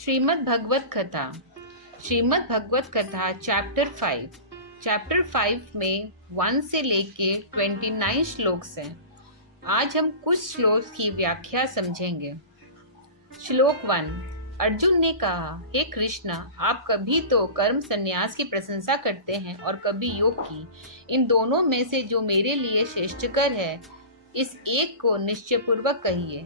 श्रीमद् भगवत कथा। श्रीमद् भगवत कथा चैप्टर 5 में 1 से लेके 29 श्लोक हैं। आज हम कुछ श्लोक की व्याख्या समझेंगे। श्लोक 1। अर्जुन ने कहा, हे कृष्ण, आप कभी तो कर्म संन्यास की प्रशंसा करते हैं और कभी योग की। इन दोनों में से जो मेरे लिए श्रेष्ठकर है, इस एक को निश्चयपूर्वक कहिए।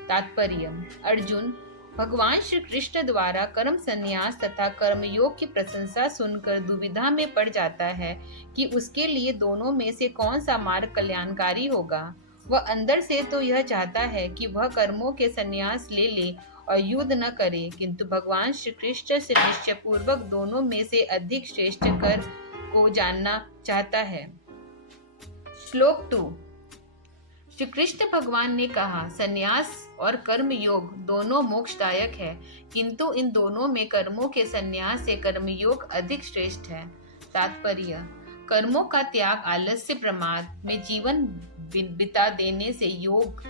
तात्पर्य। अर्जुन भगवान श्री कृष्ण द्वारा कर्म संन्यास तथा कर्मयोग की प्रशंसा सुनकर दुविधा में पड़ जाता है कि उसके लिए दोनों में से कौन सा मार्ग कल्याणकारी होगा। वह अंदर से तो यह चाहता है कि वह कर्मों के संन्यास ले ले और युद्ध न करे, किंतु भगवान श्री कृष्ण से निश्चयपूर्वक दोनों में से अधिक श्रेष्ठ कर को जानना चाहता है। श्लोक 2। श्री कृष्ण भगवान ने कहा, संन्यास और कर्म योग दोनों मोक्षदायक है, किंतु इन दोनों में कर्मों के संन्यास से कर्मयोग अधिक श्रेष्ठ है। तात्पर्य। कर्मों का त्याग आलस्य प्रमाद में जीवन बिता देने से योग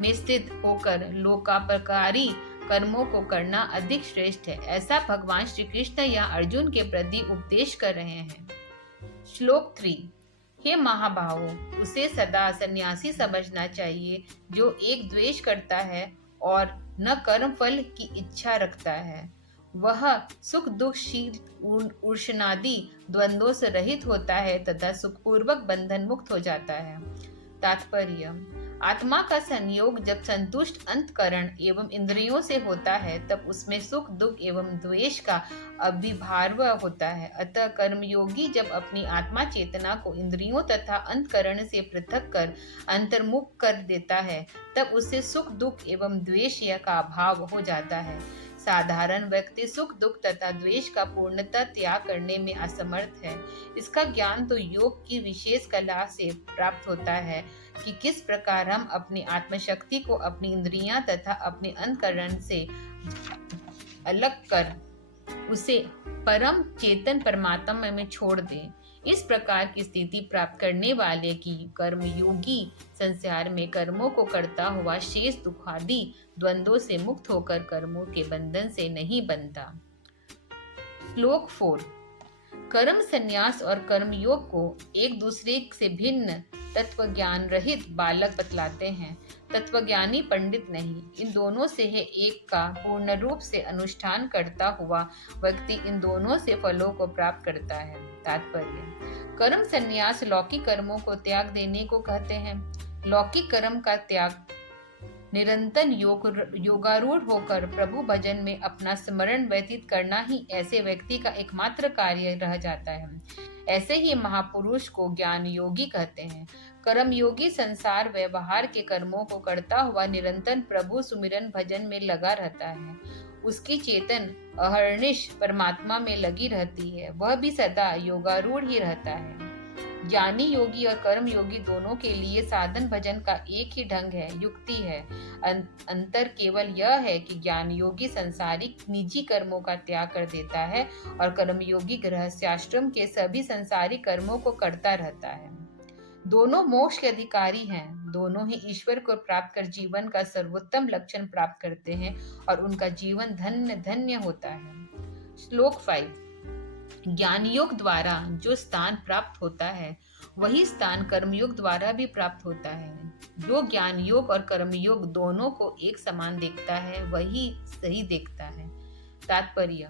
में स्थित होकर लोकोपकारी कर्मों को करना अधिक श्रेष्ठ है। ऐसा भगवान श्री कृष्ण या अर्जुन के प्रति उपदेश कर रहे हैं। श्लोक 3। हे महाबाहो, उसे सदा सन्यासी समझना चाहिए जो एक द्वेष करता है और न कर्म फल की इच्छा रखता है। वह सुख दुख शील उष्णादि द्वंद्वों से रहित होता है तथा सुखपूर्वक बंधन मुक्त हो जाता है। तात्पर्य। आत्मा का संयोग जब संतुष्ट अंतकरण एवं इंद्रियों से होता है, तब उसमें सुख दुख एवं द्वेष का अभिभाव होता है। अतः कर्मयोगी जब अपनी आत्मा चेतना को इंद्रियों तथा अंतकरण से पृथक कर अंतर्मुख कर देता है, तब उससे सुख दुख एवं द्वेष का अभाव हो जाता है। साधारण व्यक्ति सुख दुख तथा द्वेष का पूर्णतः त्याग करने में असमर्थ है। इसका ज्ञान तो योग की विशेष कला से प्राप्त होता है कि किस प्रकार हम अपनी आत्मशक्ति को अपनी इंद्रियां तथा अपने अंतकरण से अलग कर उसे परम चेतन परमात्मा में छोड़ दें। इस प्रकार की स्थिति प्राप्त करने वाले की कर्मयोगी संसार में कर्मों को करता हुआ शेष दुखादि द्वंद्वों से मुक्त होकर कर्मों के बंधन से नहीं बंधता। श्लोक 4। कर्म संन्यास और कर्मयोग को एक दूसरे से भिन्न तत्वज्ञान रहित बालक बतलाते हैं, तत्वज्ञानी पंडित नहीं। इन दोनों से है एक का पूर्ण रूप से अनुष्ठान करता हुआ व्यक्ति इन दोनों से फलों को प्राप्त करता है। तात्पर्य। कर्म संन्यास लौकिक कर्मों को त्याग देने को कहते हैं। लौकिक कर्म का त्याग निरंतर योगारूढ़ होकर प्रभु भजन में अपना स्मरण व्यतीत करना ही ऐसे व्यक्ति का एकमात्र कार्य रह जाता है। ऐसे ही महापुरुष को ज्ञान योगी कहते हैं। कर्म योगी संसार व्यवहार के कर्मों को करता हुआ निरंतर प्रभु सुमिरन भजन में लगा रहता है। उसकी चेतन अहर्निश परमात्मा में लगी रहती है। वह भी सदा योगारूढ़ ही रहता है। ज्ञानी योगी और कर्म योगी दोनों के लिए साधन भजन का एक ही ढंग है, युक्ति है। अंतर केवल यह है कि ज्ञान योगी संसारिक निजी कर्मों का त्याग कर देता है और कर्म योगी गृहस्थाश्रम के सभी संसारिक कर्मों को करता रहता है। दोनों मोक्ष के अधिकारी हैं। दोनों ही ईश्वर को प्राप्त कर जीवन का सर्वोत्तम लक्षण प्राप्त करते हैं और उनका जीवन धन्य धन्य होता है। श्लोक 5। ज्ञान योग द्वारा जो स्थान प्राप्त होता है, वही स्थान कर्मयोग द्वारा भी प्राप्त होता है। जो ज्ञान योग और कर्मयोग दोनों को एक समान देखता है, वही सही देखता है। तात्पर्य।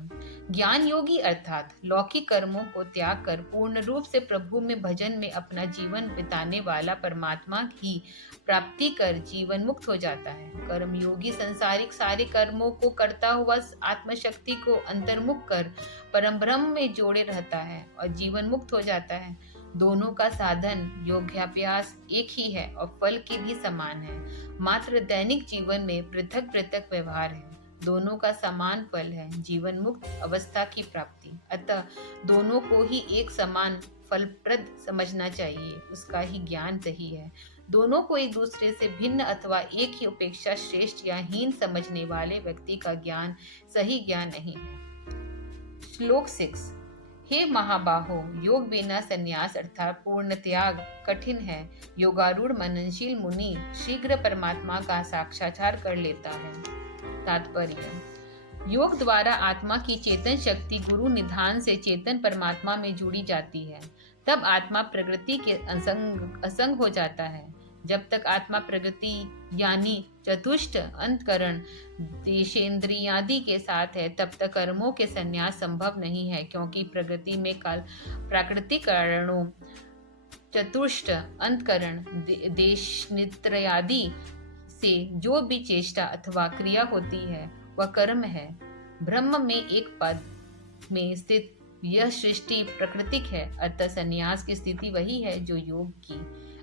ज्ञान योगी अर्थात लौकिक कर्मों को त्याग कर पूर्ण रूप से प्रभु में भजन में अपना जीवन बिताने वाला परमात्मा की प्राप्ति कर जीवन मुक्त हो जाता है। कर्मयोगी संसारिक सारे कर्मों को करता हुआ आत्मशक्ति को अंतर्मुख कर परम ब्रह्म में जोड़े रहता है और जीवन मुक्त हो जाता है। दोनों का साधन योगाभ्यास एक ही है और फल की भी समान है, मात्र दैनिक जीवन में पृथक पृथक व्यवहार है। दोनों का समान फल है, जीवन मुक्त अवस्था की प्राप्ति। अतः दोनों को ही एक समान फलप्रद समझना चाहिए, उसका ही ज्ञान सही है। दोनों को एक दूसरे से भिन्न अथवा एक ही उपेक्षा श्रेष्ठ या हीन समझने वाले व्यक्ति का ज्ञान सही ज्ञान नहीं है। श्लोक 6। हे महाबाहो, योग बिना संन्यास अर्थात पूर्ण त्याग कठिन है। योगारूढ़ मननशील मुनि शीघ्र परमात्मा का साक्षात्कार कर लेता है। तात्पर्य। योग द्वारा आत्मा की चेतन शक्ति गुरु निधान से चेतन परमात्मा में जुड़ी जाती है। तब आत्मा प्रकृति के असंग हो जाता है। जब तक आत्मा प्रकृति यानी चतुष्ट अंतकरण देशेंद्रियादि के साथ है, तब तक कर्मों के संन्यास संभव नहीं है, क्योंकि प्रकृति में काल प्राकृतिक कारणों चतुष्ट अंतकरण देशनित्रयादि से जो भी चेष्टा अथवा क्रिया होती है वह कर्म है। ब्रह्म में एक पद में स्थित यह सृष्टि प्राकृतिक है, अतः संन्यास की स्थिति वही है जो योग की।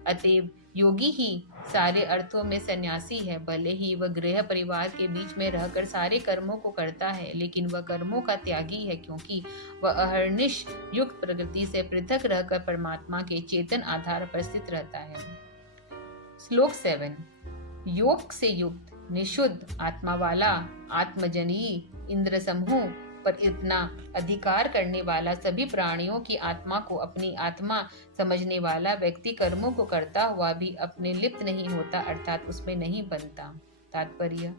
अतएव योगी ही सारे अर्थों में सन्यासी है। भले ही वह गृह परिवार के बीच में रहकर सारे कर्मों को करता है, लेकिन वह कर्मों का त्यागी है, क्योंकि वह अहर्निश युक्त प्रकृति से पृथक रहकर परमात्मा के चेतन आधार पर स्थित रहता है। श्लोक 7। योग से युक्त निशुद्ध आत्मा वाला आत्मजनीय इंद्र समूह पर इतना अधिकार करने वाला सभी प्राणियों की आत्मा को अपनी आत्मा समझने वाला व्यक्ति कर्मों को करता हुआ भी अपने लिप्त नहीं होता, अर्थात उसमें नहीं बनता। तात्पर्य: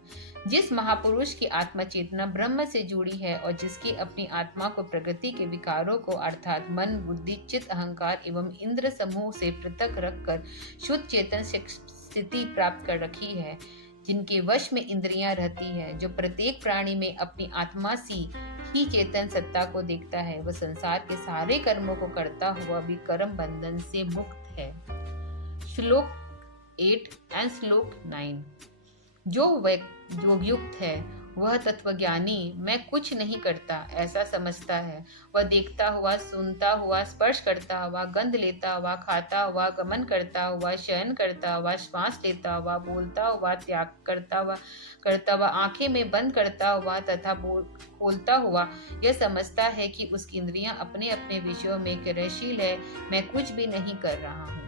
जिस महापुरुष की आत्मा चेतना ब्रह्म से जुड़ी है और जिसकी अपनी आत्मा को प्रकृति के विकारों को अर्थात मन, बुद्धि, चित्त, अहंकार एवं इंद्र समूह से पृथक रखकर शुद्ध चेतन स्थिति प्राप्त कर रखी है, जिनके वश में इंद्रियां रहती है, जो प्रत्येक प्राणी में अपनी आत्मा सी ही चेतन सत्ता को देखता है, वह संसार के सारे कर्मों को करता हुआ भी कर्म बंधन से मुक्त है। श्लोक 8 एंड श्लोक 9। जो योगयुक्त है वह तत्वज्ञानी मैं कुछ नहीं करता ऐसा समझता है। वह देखता हुआ, सुनता हुआ, स्पर्श करता हुआ, गंध लेता हुआ, खाता हुआ, गमन करता हुआ, शयन करता हुआ, श्वास लेता हुआ, बोलता हुआ, त्याग करता हुआ, आंखें में बंद करता हुआ तथा खोलता हुआ यह समझता है कि उसकी इंद्रियां अपने अपने विषयों में क्रियाशील है, मैं कुछ भी नहीं कर रहा हूँ।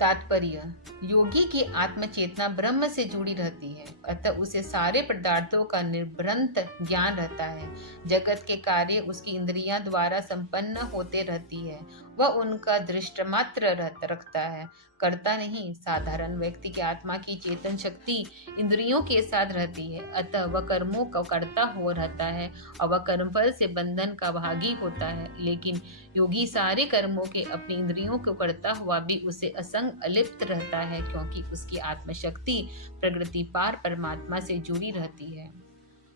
तात्पर्य: योगी की आत्मचेतना ब्रह्म से जुड़ी रहती है, अतः उसे सारे पदार्थों का निर्भ्रंत ज्ञान रहता है। जगत के कार्य उसकी इंद्रियां द्वारा संपन्न होते रहती है, वह उनका दृष्टमात्र रखता है, करता नहीं। साधारण व्यक्ति की आत्मा की चेतन शक्ति इंद्रियों के साथ रहती है, अतः वह कर्मों का करता हुआ रहता है और वह कर्मफल से बंधन का भागी होता है। लेकिन योगी सारे कर्मों के अपनी इंद्रियों को करता हुआ भी उसे असंग अलिप्त रहता है, क्योंकि उसकी आत्मशक्ति प्रकृति पार परमात्मा से जुड़ी रहती है।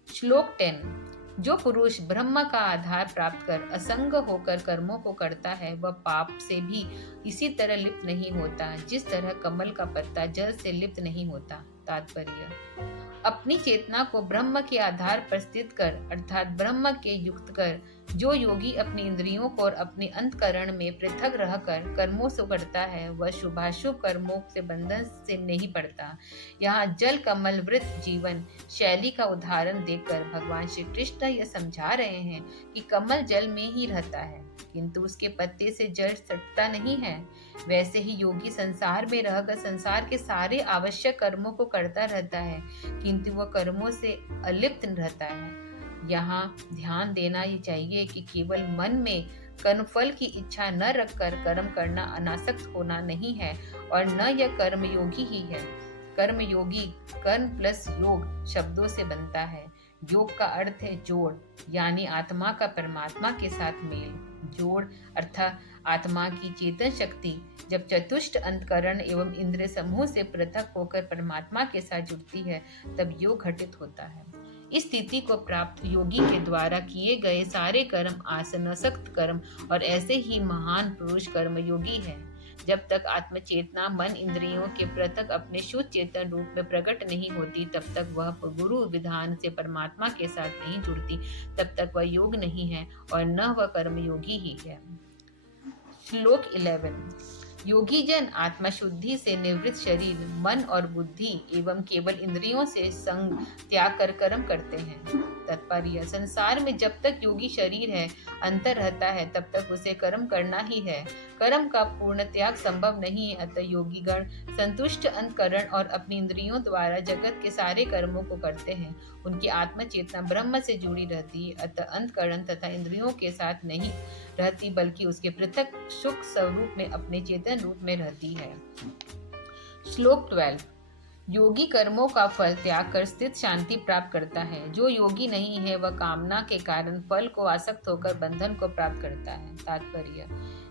श्लोक 10। जो पुरुष ब्रह्म का आधार प्राप्त कर असंग होकर कर्मों को करता है, वह पाप से भी इसी तरह लिप्त नहीं होता, जिस तरह कमल का पत्ता जल से लिप्त नहीं होता। तात्पर्य: अपनी चेतना को ब्रह्म के आधार पर स्थित कर अर्थात ब्रह्म के युक्त कर जो योगी अपनी इंद्रियों को और अपने अंतकरण में पृथक रहकर कर्मों से करता है, वह शुभाशुभ कर्मों से बंधन से नहीं पड़ता। यहाँ जल कमल वृत जीवन शैली का उदाहरण देकर भगवान श्री कृष्ण यह समझा रहे हैं कि कमल जल में ही रहता है, किंतु उसके पत्ते से जल सटता नहीं है। वैसे ही योगी संसार में रहकर संसार के सारे आवश्यक कर्मों को करता रहता है, किंतु वह कर्मों से अलिप्त रहता है। यहाँ ध्यान देना ही चाहिए कि केवल मन में कर्मफल की इच्छा न रखकर कर्म करना अनासक्त होना नहीं है, और न यह कर्म योगी ही है। कर्म योगी कर्म प्लस योग शब्दों से बनता है। योग का अर्थ है जोड़, यानी आत्मा का परमात्मा के साथ मेल। जोड़ अर्थात आत्मा की चेतन शक्ति जब चतुष्ट अंतकरण एवं इंद्रिय समूह से पृथक होकर परमात्मा के साथ जुड़ती है, तब योग घटित होता है। इस स्थिति को प्राप्त योगी के द्वारा किए गए सारे कर्म आसनसक्त कर्म और ऐसे ही महान पुरुष कर्म योगी है। जब तक आत्मचेतना मन इंद्रियों के पृथक अपने शुद्ध चेतन रूप में प्रकट नहीं होती, तब तक वह गुरु विधान से परमात्मा के साथ नहीं जुड़ती, तब तक वह योग नहीं है और न वह कर्म योगी ही है। श्लोक 11। योगी जन आत्मा शुद्धि से निवृत्त शरीर, मन और बुद्धि एवं केवल इंद्रियों से संग त्याग कर कर्म करते हैं। तात्पर्य: संसार में जब तक योगी शरीर है, अंतर रहता है, तब तक उसे कर्म करना ही है। कर्म का पूर्ण त्याग संभव नहीं है, अतः योगी गण संतुष्ट अंतकरण और अपनी इंद्रियों द्वारा जगत के सारे कर्मों को करते हैं। उनकी आत्मचेतना ब्रह्म से जुड़ी रहती है, अतः अंतकरण तथा इंद्रियों के साथ नहीं रहती, बल्कि उसके पृथक सुख स्वरूप में अपने चेतन रूप में रहती है। श्लोक 12। योगी कर्मों का फल त्याग कर स्थित शांति प्राप्त करता है। जो योगी नहीं है वह कामना के कारण फल को आसक्त होकर बंधन को प्राप्त करता है। तात्पर्य: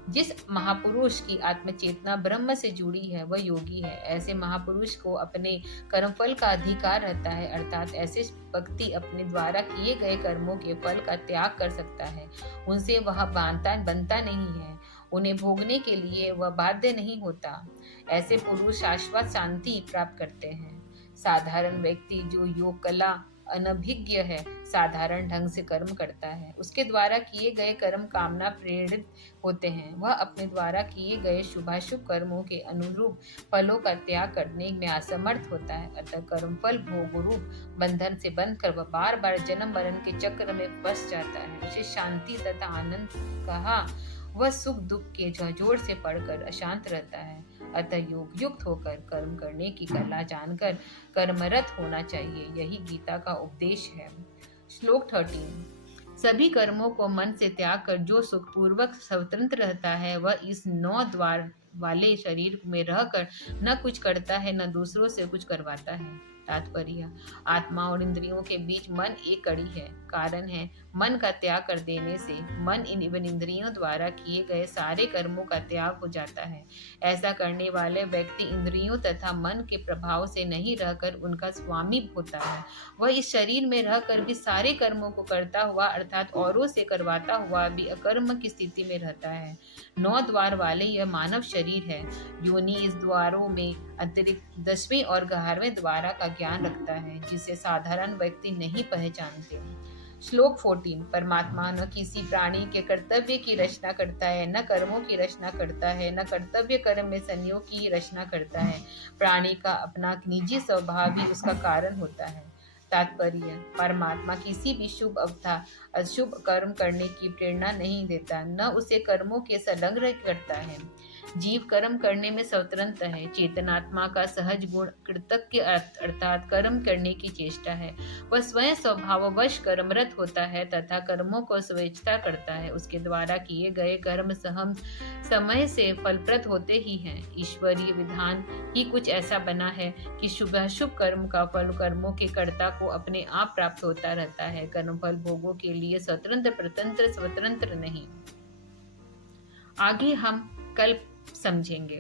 जिस महापुरुष की आत्मचेतना ब्रह्म से जुड़ी है वह योगी है। ऐसे महापुरुष को अपने कर्मफल का अधिकार रहता है, अर्थात ऐसे व्यक्ति अपने द्वारा किए गए कर्मों के फल का त्याग कर सकता है। उनसे वह बनता नहीं है, उन्हें भोगने के लिए वह बाध्य नहीं होता। ऐसे पुरुष शाश्वत शांति प्राप्त करते हैं। साधारण व्यक्ति जो योग कला अनभिज्ञ है, साधारण ढंग से कर्म करता है, उसके द्वारा किए गए कर्म कामना प्रेरित होते हैं। वह अपने द्वारा किए गए शुभाशुभ कर्मों के अनुरूप फलों का त्याग करने में असमर्थ होता है। अतः कर्मफल भोग रूप बंधन से बंधकर वह बार बार जन्म मरण के चक्र में फंस जाता है। उसे शांति तथा आनंद कहा। वह सुख दुख के झंझोर से पड़कर अशांत रहता है। अतः योग युक्त होकर कर्म करने की कला जानकर कर्मरत होना चाहिए। यही गीता का उपदेश है। श्लोक 13। सभी कर्मों को मन से त्याग कर जो सुखपूर्वक स्वतंत्र रहता है वह इस 9 द्वार वाले शरीर में रहकर न कुछ करता है न दूसरों से कुछ करवाता है। तात्पर्य: आत्मा और इंद्रियों के बीच मन एक कड़ी है। कारण है, मन का त्याग कर देने से मन एवं इंद्रियों द्वारा किए गए सारे कर्मों का त्याग हो जाता है। ऐसा करने वाले व्यक्ति इंद्रियों तथा मन के प्रभाव से नहीं रहकर उनका स्वामी होता है। वह इस शरीर में रहकर भी सारे कर्मों को करता हुआ अर्थात औरों से करवाता हुआ भी अकर्म की स्थिति में रहता है। 9 द्वार वाले यह मानव शरीर है। योनि इस द्वारों में अतिरिक्त 10वें और 11वें द्वारा का ज्ञान रखता है, जिसे साधारण व्यक्ति नहीं पहचानते। श्लोक 14। परमात्मा न किसी प्राणी के कर्तव्य की रचना करता है, न कर्मों की रचना करता है, न कर्तव्य कर्म में संयोग की रचना करता है। प्राणी का अपना निजी स्वभाव ही उसका कारण होता है। तात्पर्य: परमात्मा किसी भी शुभ अथवा अशुभ कर्म करने की प्रेरणा नहीं देता, न उसे कर्मों के संलग्न करता है। जीव कर्म करने में स्वतंत्र है। चेतनात्मा का सहज गुण कृतज्ञ अर्थात कर्म करने की चेष्टा है। वह स्वयं स्वभाववश कर्मरत होता है तथा कर्मों को स्वेच्छा करता है। उसके द्वारा किए गए कर्म सहम समय से फलप्रद होते ही हैं। ईश्वरीय विधान ही कुछ ऐसा बना है कि शुभाशुभ कर्म का फल कर्मों के कर्ता को अपने आप प्राप्त होता रहता है। कर्मफल भोगों के लिए स्वतंत्र नहीं। आगे हम कल समझेंगे।